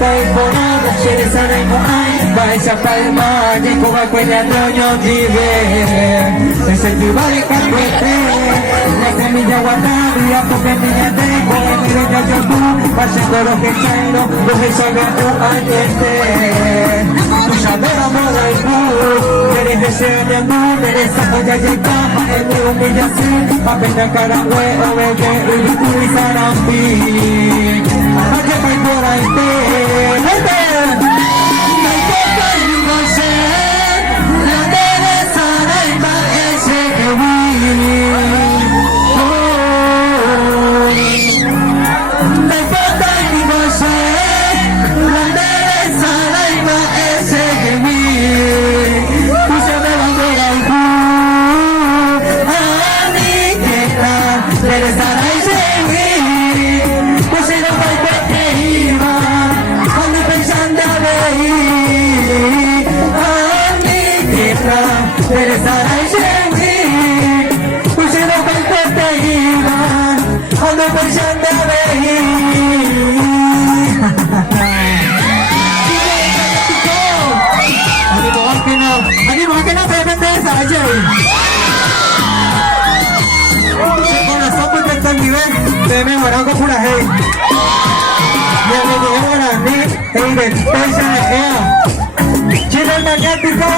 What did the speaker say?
tay cô nó một chia xa đây có ai vài chạm tay mà đi cô gái quên nhà nhau nhau đi về se senti vale cacuete la semilla guardada porque mi gente con el miro ya yo tú haciendo lo que quiero lo que salga tú añete tú sabes amor y tú eres deseo de amor eres esa ya llega el mi humillación apenas cara huevo bebé y tú y Sarampi ayer voy por ahí Te mejorado con pura hey. Ya me llegó a la hey, de Chile magnético.